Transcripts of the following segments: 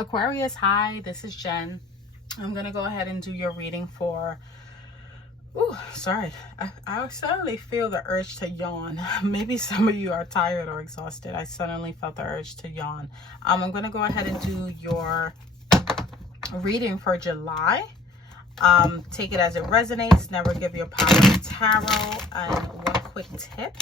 Aquarius, hi, this is Jen. I'm going to go ahead and do your reading for, I suddenly feel the urge to yawn. Maybe some of you are tired or exhausted. I suddenly felt the urge to yawn. I'm going to go ahead and do your reading for July. Take it as it resonates. Never give your power to tarot. And one quick tip.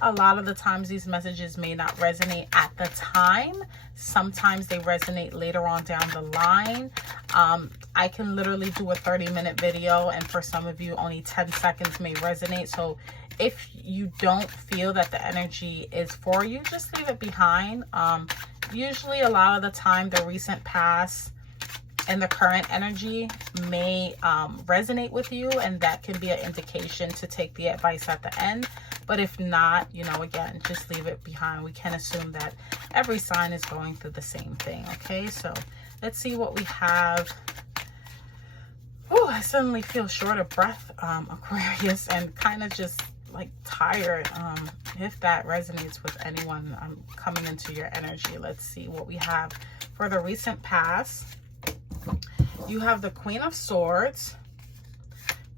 A lot of the times these messages may not resonate at the time. Sometimes they resonate later on down the line. I can literally do a 30-minute video, and for some of you only 10 seconds may resonate. So if you don't feel that the energy is for you, just leave it behind. Usually a lot of the time the recent past and the current energy may resonate with you, and that can be an indication to take the advice at the end. But if not, again, just leave it behind. We can assume that every sign is going through the same thing, okay? So let's see what we have. Oh, I suddenly feel short of breath, Aquarius, and kind of just like tired. If that resonates with anyone, I'm coming into your energy. Let's see what we have for the recent past. You have the Queen of Swords.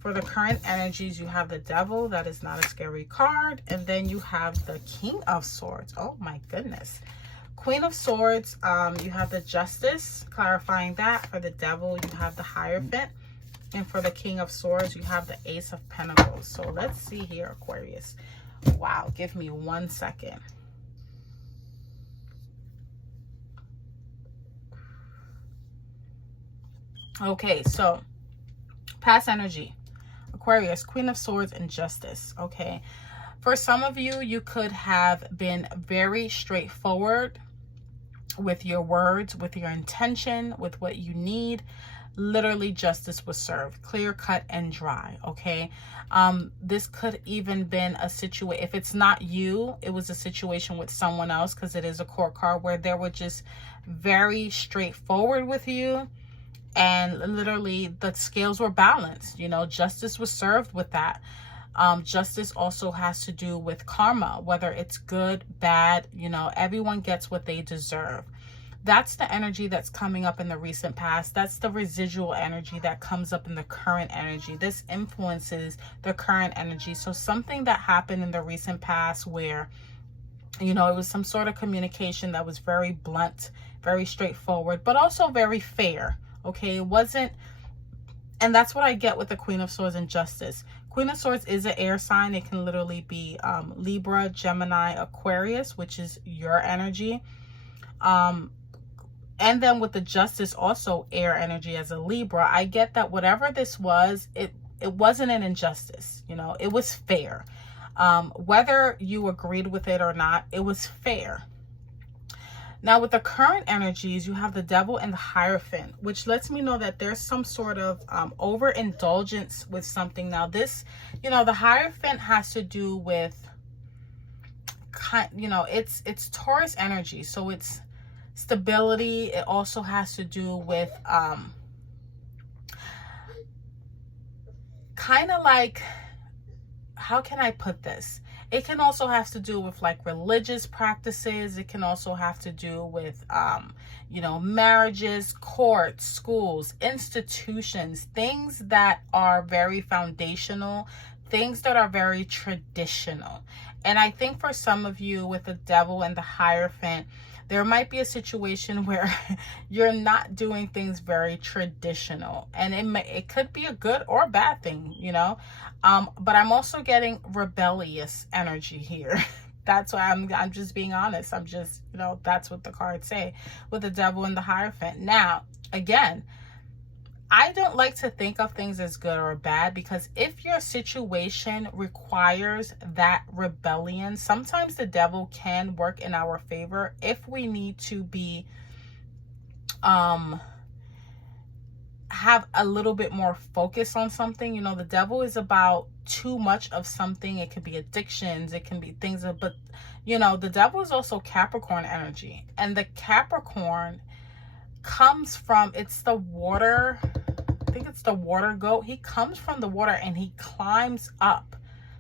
For the current energies, you have the Devil. That is not a scary card. And then you have the King of Swords. Oh my goodness. Queen of Swords, you have the Justice, clarifying that. For the Devil, you have the Hierophant. And for the King of Swords, you have the Ace of Pentacles. So let's see here, Aquarius. Wow, give me 1 second. Okay, so past energy. Aquarius, Queen of Swords and Justice, okay? For some of you, you could have been very straightforward with your words, with your intention, with what you need. Literally, justice was served, clear, cut, and dry, okay? This could even been a situation, if it's not you, it was a situation with someone else, because it is a court card, where they were just very straightforward with you. And literally the scales were balanced, justice was served with that. Justice also has to do with karma, whether it's good, bad, everyone gets what they deserve. That's the energy that's coming up in the recent past. That's the residual energy that comes up in the current energy. This influences the current energy. So something that happened in the recent past where, it was some sort of communication that was very blunt, very straightforward, but also very fair. Okay, it wasn't, and that's what I get with the Queen of Swords and Justice. Queen of Swords is an air sign. It can literally be Libra, Gemini, Aquarius, which is your energy. And then with the Justice, also air energy as a Libra. I get that whatever this was, it wasn't an injustice. It was fair. Whether you agreed with it or not, it was fair. Now, with the current energies, you have the Devil and the Hierophant, which lets me know that there's some sort of overindulgence with something. Now, this, the Hierophant has to do with, it's Taurus energy. So it's stability. It also has to do with kind of like, how can I put this? It can also have to do with like religious practices. It can also have to do with, marriages, courts, schools, institutions, things that are very foundational, things that are very traditional. And I think for some of you with the Devil and the Hierophant, there might be a situation where you're not doing things very traditional, and it could be a good or bad thing, but I'm also getting rebellious energy here. That's why I'm just being honest. I'm just, that's what the cards say with the Devil and the Hierophant. Now, again, I don't like to think of things as good or bad, because if your situation requires that rebellion, sometimes the Devil can work in our favor if we need to be, have a little bit more focus on something. The Devil is about too much of something. It could be addictions, it can be things, but the Devil is also Capricorn energy, and the Capricorn comes from, it's the water, I think it's the water goat. He comes from the water and he climbs up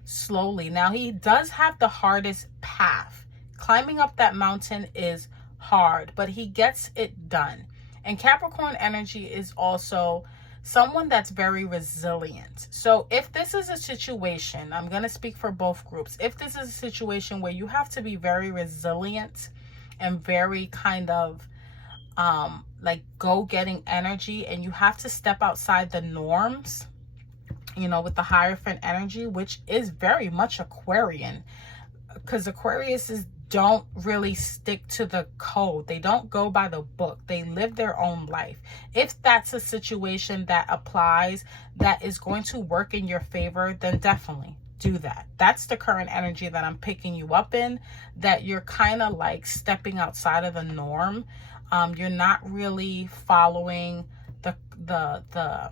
slowly. Now, he does have the hardest path. Climbing up that mountain is hard, but he gets it done. And Capricorn energy is also someone that's very resilient. So if this is a situation, I'm going to speak for both groups. If this is a situation where you have to be very resilient and very kind of like go-getting energy, and you have to step outside the norms, you know, with the Hierophant energy, which is very much Aquarian, because Aquarius don't really stick to the code. They don't go by the book. They live their own life. If that's a situation that applies, that is going to work in your favor, then definitely do that. That's the current energy that I'm picking you up in, that you're kind of like stepping outside of the norm. You're not really following the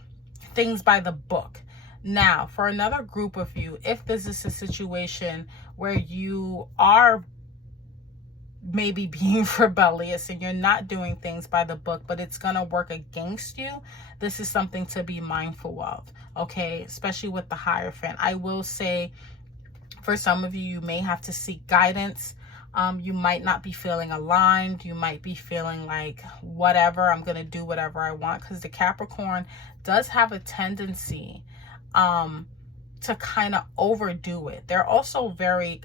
things by the book. Now, for another group of you, if this is a situation where you are maybe being rebellious and you're not doing things by the book, but it's going to work against you, this is something to be mindful of, okay? Especially with the Hierophant. I will say, for some of you, you may have to seek guidance. You might not be feeling aligned. You might be feeling like, whatever, I'm going to do whatever I want, because the Capricorn does have a tendency to kind of overdo it. They're also very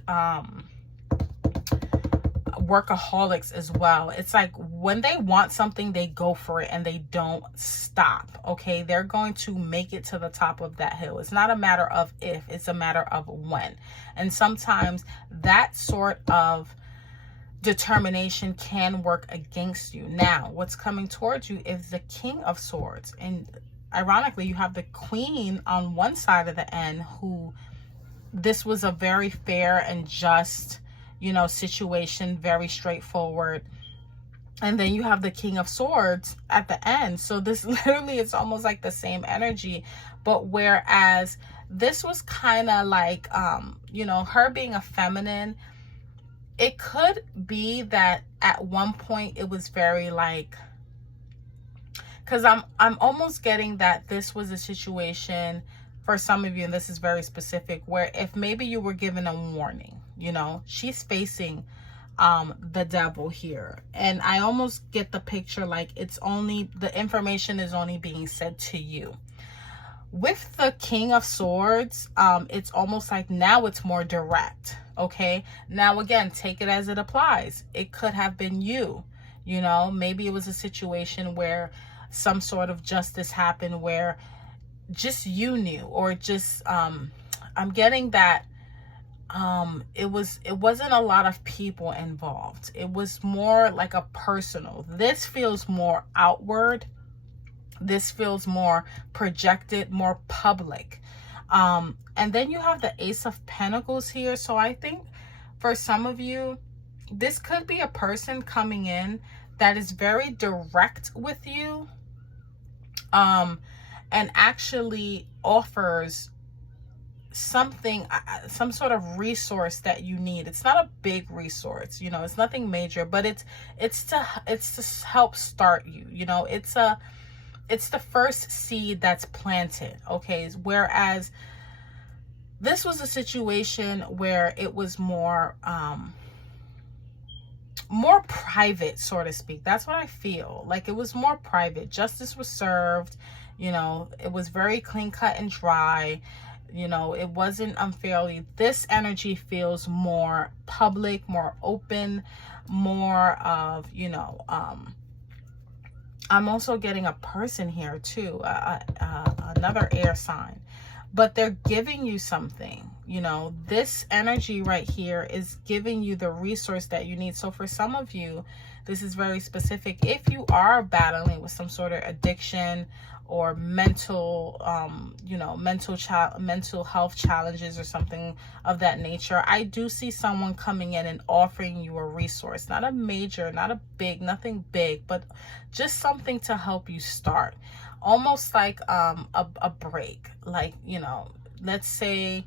workaholics as well. It's like when they want something, they go for it and they don't stop. Okay, they're going to make it to the top of that hill. It's not a matter of if, it's a matter of when. And sometimes that sort of determination can work against you. Now, what's coming towards you is the King of Swords, and ironically, you have the Queen on one side of the end, who this was a very fair and just, you know, situation, very straightforward. And then you have the King of Swords at the end. So this literally, it's almost like the same energy. But whereas this was kind of like, you know, her being a feminine, it could be that at one point it was very like, because I'm almost getting that this was a situation for some of you, and this is very specific, where if maybe you were given a warning, you know, she's facing the devil here, and I almost get the picture like it's only, the information is only being said to you. With the King of Swords, it's almost like now it's more direct. Okay, now again, take it as it applies. It could have been you, you know, maybe it was a situation where some sort of justice happened where just you knew, or just I'm getting that it wasn't a lot of people involved. It was more like a personal. This feels more outward. This feels more projected, more public. And then you have the Ace of Pentacles here. So I think for some of you, this could be a person coming in that is very direct with you, and actually offers something, some sort of resource that you need. It's not a big resource, you know, it's nothing major, but it's to help start you, you know, it's the first seed that's planted. Okay, whereas this was a situation where it was more private, so to speak. That's what I feel like. It was more private. Justice was served, you know, it was very clean cut and dry, you know, it wasn't unfairly. This energy feels more public, more open, more of, you know, I'm also getting a person here too, another air sign, but they're giving you something, you know, this energy right here is giving you the resource that you need. So for some of you, this is very specific. If you are battling with some sort of addiction or mental, you know, mental health challenges or something of that nature, I do see someone coming in and offering you a resource, not a major, not a big, nothing big, but just something to help you start. Almost like a break. Like, you know, let's say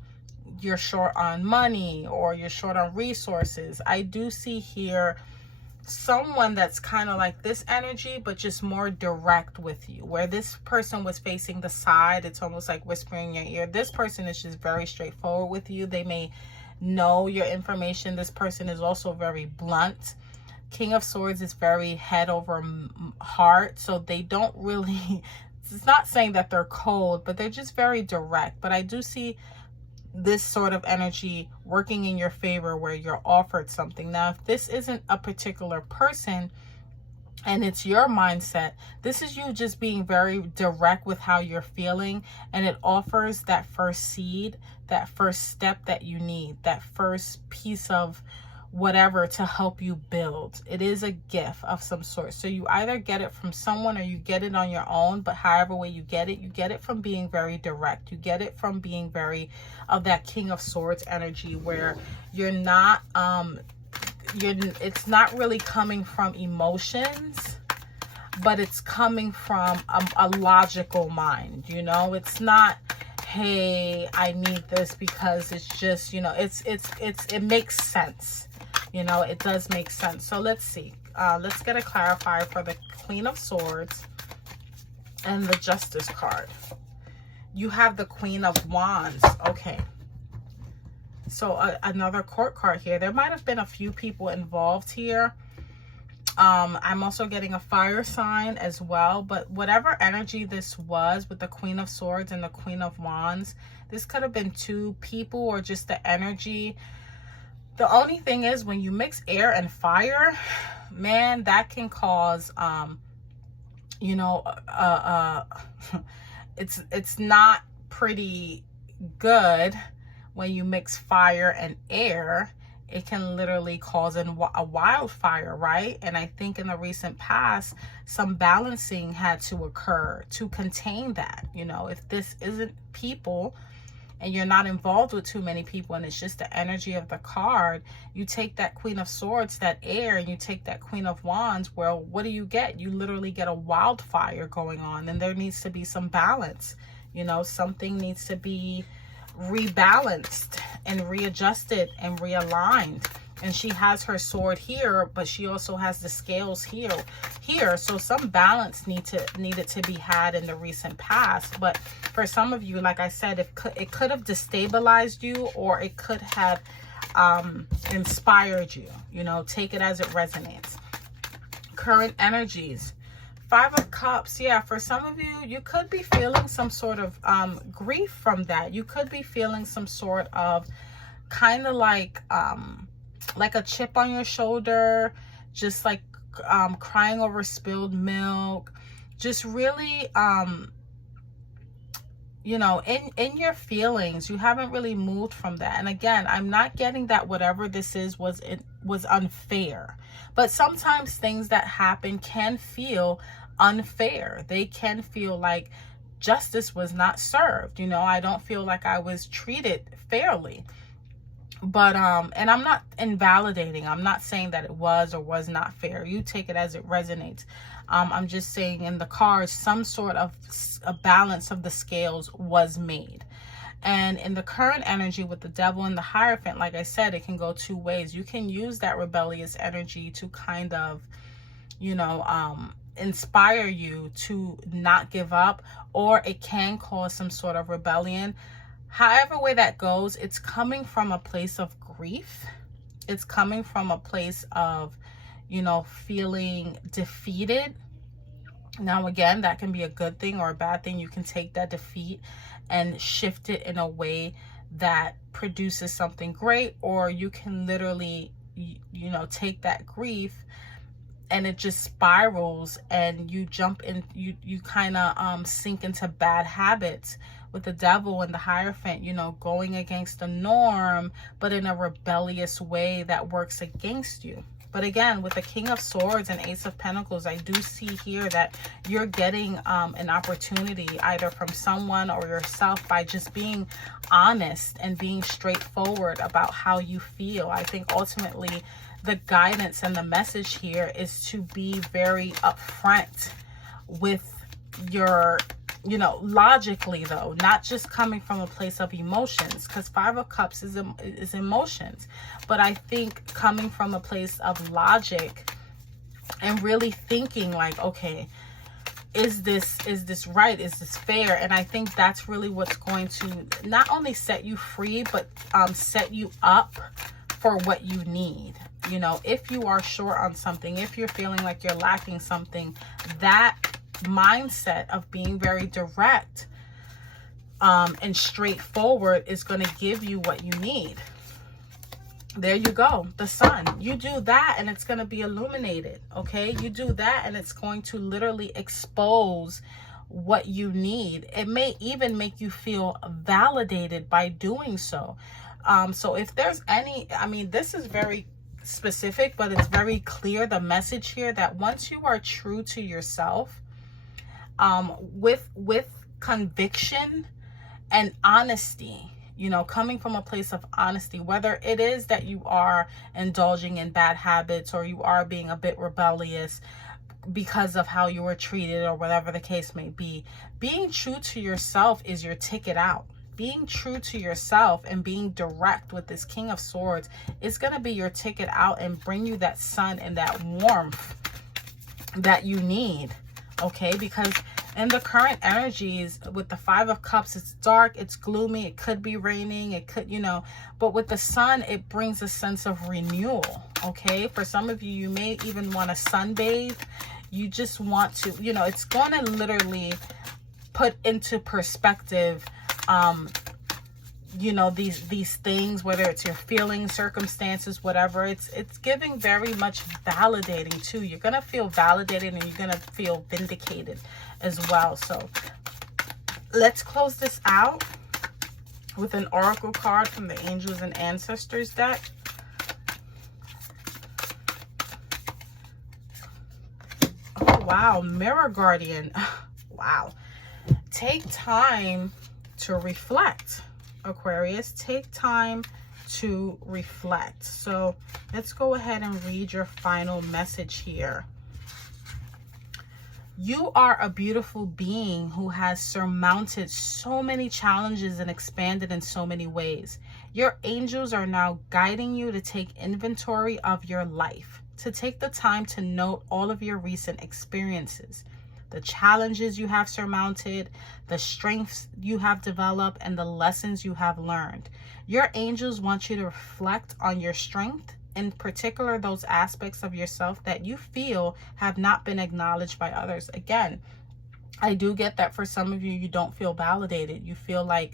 you're short on money or you're short on resources. I do see here someone that's kind of like this energy, but just more direct with you. Where this person was facing the side, it's almost like whispering in your ear. This person is just very straightforward with you. They may know your information. This person is also very blunt. King of Swords is very head over heart. So they don't really, it's not saying that they're cold, but they're just very direct. But I do see this sort of energy working in your favor where you're offered something. Now, if this isn't a particular person and it's your mindset, this is you just being very direct with how you're feeling, and it offers that first seed, that first step that you need, that first piece of whatever to help you build. It is a gift of some sort. So you either get it from someone or you get it on your own, but however way you get it from being very direct. You get it from being very of that King of Swords energy where you're not it's not really coming from emotions, but it's coming from a logical mind. You know, it's not, hey, I need this because it's just, you know, it makes sense. You know, it does make sense. So let's see. Let's get a clarifier for the Queen of Swords and the Justice card. You have the Queen of Wands. Okay. So another court card here. There might have been a few people involved here. I'm also getting a fire sign as well. But whatever energy this was with the Queen of Swords and the Queen of Wands, this could have been two people or just the energy. The only thing is when you mix air and fire, man, that can cause, you know, it's not pretty good when you mix fire and air. It can literally cause a wildfire, right? And I think in the recent past, some balancing had to occur to contain that. You know, if this isn't people, and you're not involved with too many people, and it's just the energy of the card, you take that Queen of Swords, that air, and you take that Queen of Wands, well, what do you get? You literally get a wildfire going on, and there needs to be some balance. You know, something needs to be rebalanced and readjusted and realigned. And she has her sword here, but she also has the scales here. So some balance needed to be had in the recent past. But for some of you, like I said, it could have destabilized you, or it could have inspired you. You know, take it as it resonates. Current energies. 5 of Cups. Yeah, for some of you, you could be feeling some sort of grief from that. You could be feeling some sort of kind of like a chip on your shoulder, just like crying over spilled milk, just really you know, in your feelings. You haven't really moved from that. And again, I'm not getting that whatever this is was unfair, but sometimes things that happen can feel unfair. They can feel like justice was not served. You know, I don't feel like I was treated fairly. But and I'm not invalidating, I'm not saying that it was or was not fair. You take it as it resonates. I'm just saying in the cards, some sort of a balance of the scales was made. And in the current energy with the Devil and the Hierophant, like I said, it can go two ways. You can use that rebellious energy to kind of, you know, inspire you to not give up, or it can cause some sort of rebellion. However way that goes, it's coming from a place of grief. It's coming from a place of, you know, feeling defeated. Now, again, that can be a good thing or a bad thing. You can take that defeat and shift it in a way that produces something great, or you can literally, you know, take that grief and it just spirals and you jump in, you kind of sink into bad habits. With the Devil and the Hierophant, you know, going against the norm, but in a rebellious way that works against you. But again, with the King of Swords and Ace of Pentacles, I do see here that you're getting an opportunity either from someone or yourself by just being honest and being straightforward about how you feel. I think ultimately the guidance and the message here is to be very upfront with your, you know, logically though, not just coming from a place of emotions, because 5 of Cups is emotions. But I think coming from a place of logic and really thinking like, okay, is this right? Is this fair? And I think that's really what's going to not only set you free, but set you up for what you need. You know, if you are short on something, if you're feeling like you're lacking something, that mindset of being very direct and straightforward is going to give you what you need. There you go, the sun. You do that and it's going to be illuminated, okay? You do that and it's going to literally expose what you need. It may even make you feel validated by doing so. So if there's any, I mean, this is very specific, but it's very clear, the message here, that once you are true to yourself, with conviction and honesty, you know, coming from a place of honesty, whether it is that you are indulging in bad habits or you are being a bit rebellious because of how you were treated or whatever the case may be, being true to yourself is your ticket out. Being true to yourself and being direct with this King of Swords is going to be your ticket out and bring you that sun and that warmth that you need, okay? Because in the current energies with the Five of Cups, it's dark, it's gloomy, it could be raining, it could, you know, but with the sun, it brings a sense of renewal, okay? For some of you, you may even want to sunbathe. You just want to, you know, it's going to literally put into perspective, you know, these things, whether it's your feelings, circumstances, whatever. It's giving very much validating too. You're going to feel validated and you're going to feel vindicated as well. So let's close this out with an oracle card from the Angels and Ancestors deck. Oh, wow. Mirror Guardian. Wow. Take time to reflect, Aquarius. Take time to reflect. So let's go ahead and read your final message here. You are a beautiful being who has surmounted so many challenges and expanded in so many ways. Your angels are now guiding you to take inventory of your life, to take the time to note all of your recent experiences, the challenges you have surmounted, the strengths you have developed, and the lessons you have learned. Your angels want you to reflect on your strength, in particular those aspects of yourself that you feel have not been acknowledged by others. Again, I do get that for some of you, you don't feel validated. You feel like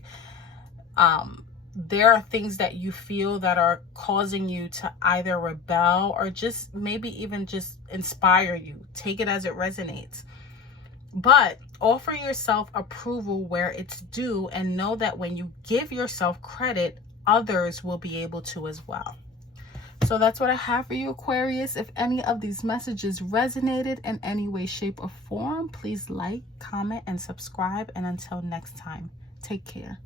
there are things that you feel that are causing you to either rebel or just maybe even just inspire you. Take it as it resonates. But offer yourself approval where it's due and know that when you give yourself credit, others will be able to as well. So that's what I have for you, Aquarius. If any of these messages resonated in any way, shape, or form, please like, comment, and subscribe. And until next time, take care.